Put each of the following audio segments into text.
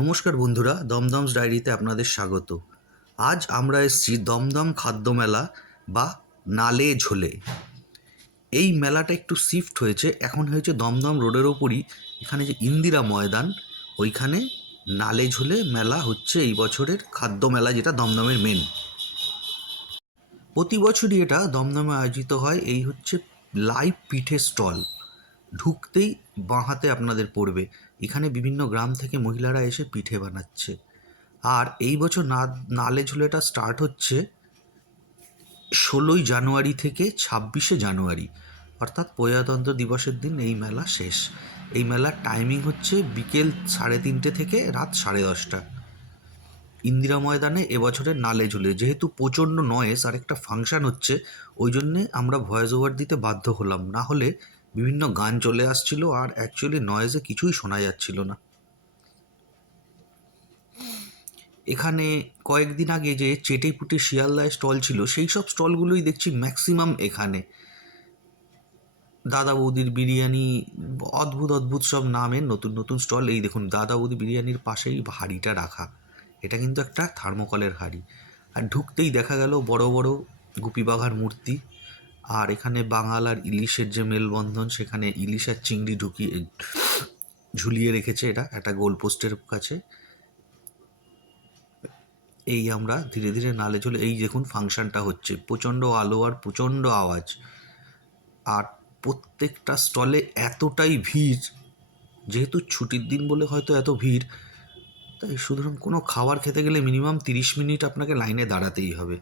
নমস্কার বন্ধুরা, দমদমস ডায়েরিতে আপনাদের স্বাগত। আজ আমরা এসেছি দমদম খাদ্য মেলা বা নালে ঝোলে। এই মেলাটা একটু শিফট হয়েছে, এখন হয়েছে দমদম রোডের ওপরই, এখানে যে ইন্দিরা ময়দান, ওইখানে নালে ঝোলে মেলা হচ্ছে এই বছরের খাদ্য মেলা যেটা দমদমের মেন প্রতি বছরই এটা দমদমে আয়োজিত হয়, এই হচ্ছে লাইভ পিঠে স্টল। ঢুকতেই বাঁ হাতে আপনাদের পড়বে। এখানে বিভিন্ন গ্রাম থেকে মহিলারা এসে পিঠে বানাচ্ছে। আর এই বছর না, নালে ঝুলেটা স্টার্ট হচ্ছে ষোলোই জানুয়ারি থেকে ছাব্বিশে জানুয়ারি। অর্থাৎ প্রজাতন্ত্র দিবসের দিন এই মেলা শেষ। এই মেলার টাইমিং হচ্ছে বিকেল সাড়ে তিনটে থেকে রাত সাড়ে দশটা। ইন্দিরা ময়দানে এবছরের নালে ঝুলে। যেহেতু প্রচণ্ড নয়েস আর একটা ফাংশন হচ্ছে, ওই জন্যে আমরা ভয়েস ওভার দিতে বাধ্য হলাম। না হলে বিভিন্ন গান চলে আসছিল আর অ্যাকচুয়ালি নয়েজে কিছুই শোনা যাচ্ছিল না। এখানে কয়েকদিন আগে যে চেটেপুটে শিয়ালদায় স্টল ছিল, সেই সব স্টলগুলোই দেখছি ম্যাক্সিমাম এখানে। দাদা বৌদির বিরিয়ানি, অদ্ভুত অদ্ভুত সব নামের নতুন নতুন স্টল। এই দেখুন, দাদা বৌদি বিরিয়ানির পাশেই হাঁড়িটা রাখা। এটা কিন্তু একটা থার্মোকলের হাঁড়ি। আর ঢুকতেই দেখা গেল বড় বড় গুপি বাঘার মূর্তি। আর এখানে বাঙাল আর ইলিশের যে মেলবন্ধন, সেখানে ইলিশ আর চিংড়ি ঢুকিয়ে ঝুলিয়ে রেখেছে এটা একটা গোল পোস্টের কাছে। এই আমরা ধীরে ধীরে নালে চলে, এই দেখুন ফাংশনটা হচ্ছে। প্রচণ্ড আলো আর প্রচণ্ড আওয়াজ। আর প্রত্যেকটা স্টলে এতটাই ভিড়, যেহেতু ছুটির দিন বলে হয়তো এত ভিড়, তাই সুতরাং কোনো খাবার খেতে গেলে মিনিমাম তিরিশ মিনিট আপনাকে লাইনে দাঁড়াতেই হবে।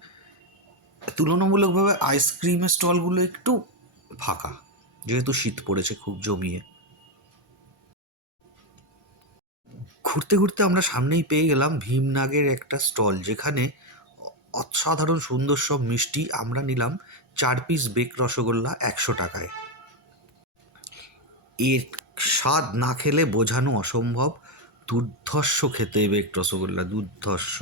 তুলনামূলকভাবে আইসক্রিমের স্টলগুলো একটু ফাঁকা, যেহেতু শীত পড়েছে খুব জমিয়ে। ঘুরতে ঘুরতে আমরা সামনেই পেয়ে গেলাম ভীমনাগের একটা স্টল যেখানে অসাধারণ সুন্দর সব মিষ্টি আমরা নিলাম চার পিস বেক রসগোল্লা একশো টাকায়। এর স্বাদ না খেলে বোঝানো অসম্ভব। দুর্ধর্ষ খেতে বেক রসগোল্লা, দুর্ধর্ষ।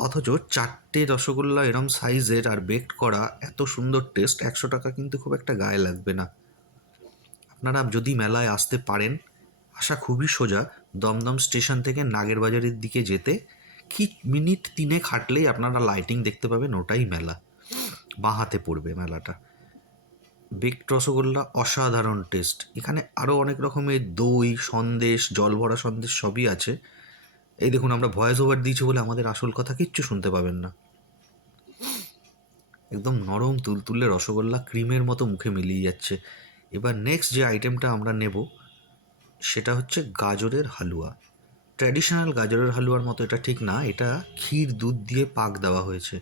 অথচ চারটে রসগোল্লা এরম সাইজের আর বেকড করা এত সুন্দর টেস্ট একশো টাকা কিন্তু খুব একটা গায়ে লাগবে না। আপনারা যদি মেলায় আসতে পারেন আসা খুবই সোজা, দমদম স্টেশন থেকে নাগেরবাজারের দিকে যেতে, কি মিনিট তিনে খাটলেই আপনারা লাইটিং দেখতে পাবেন, ওটাই মেলা। বাঁ হাতে পড়বে মেলাটা। বেকড রসগোল্লা অসাধারণ টেস্ট এখানে আরও অনেক রকমের দই, সন্দেশ জল ভরা সন্দেশ সবই আছে। এই দেখুন, আমরা ভয়েস ওভার দিয়েছি বলে আমাদের আসল কথা কিচ্ছু শুনতে পাবেন না। একদম নরম তুলতুলে রসগোল্লা ক্রিমের মতো মুখে মিলিয়ে যাচ্ছে। এবার নেক্সট যে আইটেমটা আমরা নেব, সেটা হচ্ছে গাজরের হালুয়া। ট্র্যাডিশনাল গাজরের হালুয়ার মতো এটা ঠিক না, এটা ক্ষীর দুধ দিয়ে পাক দেওয়া হয়েছে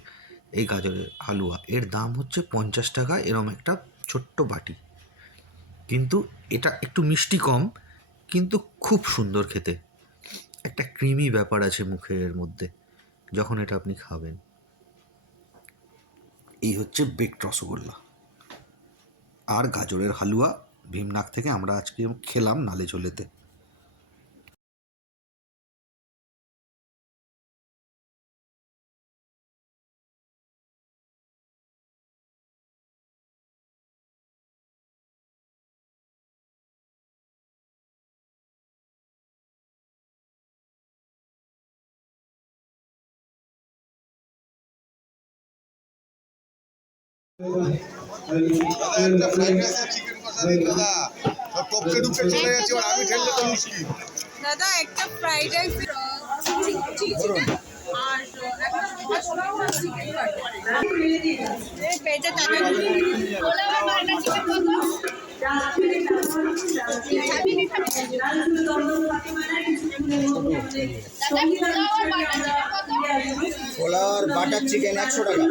এই গাজরের হালুয়া। এর দাম হচ্ছে পঞ্চাশ টাকা, এরম একটা ছোট্ট বাটি। কিন্তু এটা একটু মিষ্টি কম, কিন্তু খুব সুন্দর খেতে। একটা ক্রিমি ব্যাপার আছে মুখের মধ্যে, যখন এটা আপনি খাবেন। এই হচ্ছে বেকড রসগোল্লা। আর গাজরের হালুয়া ভীমনাগ থেকে আমরা আজকে খেলাম নালে চলেতে আর একটা চিকেন পেজে টাকা পোলাওয়ার বাটার চিকেন একশো টাকা।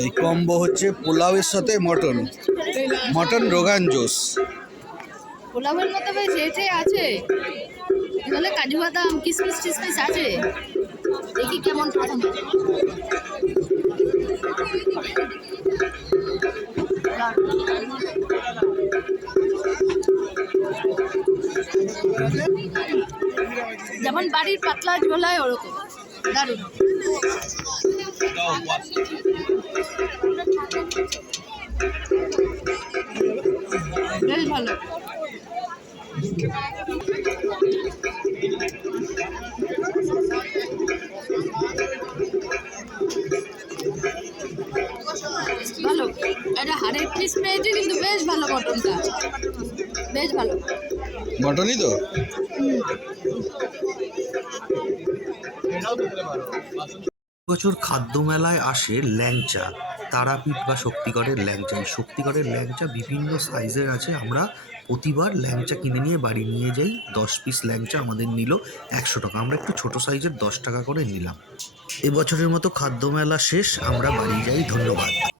এই কম্বো হচ্ছে পোলাওয়ের সাথে মটন। মটন রোগান জোস। পোলাওয়ের মতো বেশ এটাই আছে। তাহলে কাজু বাদাম, কিসমিস টিসমিস আছে? দেখি কেমন প্রথমে যেমন বাড়ির পাতলা ঝোলায় ওরকম। দারুণ। বেশ ভালো। ভালো ভালো এটা হাড়ের পিস পেয়েছে কিন্তু বেশ ভালো মটনটা বেশ ভালো। মটনই তো? বছর খাদ্য মেলায় আসে ল্যাংচা, তারাপীঠ বা শক্তিগড়ের ল্যাংচা। এই শক্তিগড়ের ল্যাংচা বিভিন্ন সাইজের আছে। আমরা প্রতিবার ল্যাংচা কিনে নিয়ে বাড়ি নিয়ে যাই। দশ পিস ল্যাংচা আমাদের নিল একশো টাকা। আমরা একটু ছোট সাইজের দশ টাকা করে নিলাম। এবছরের মতো খাদ্য মেলা শেষ। আমরা বাড়ি যাই। ধন্যবাদ।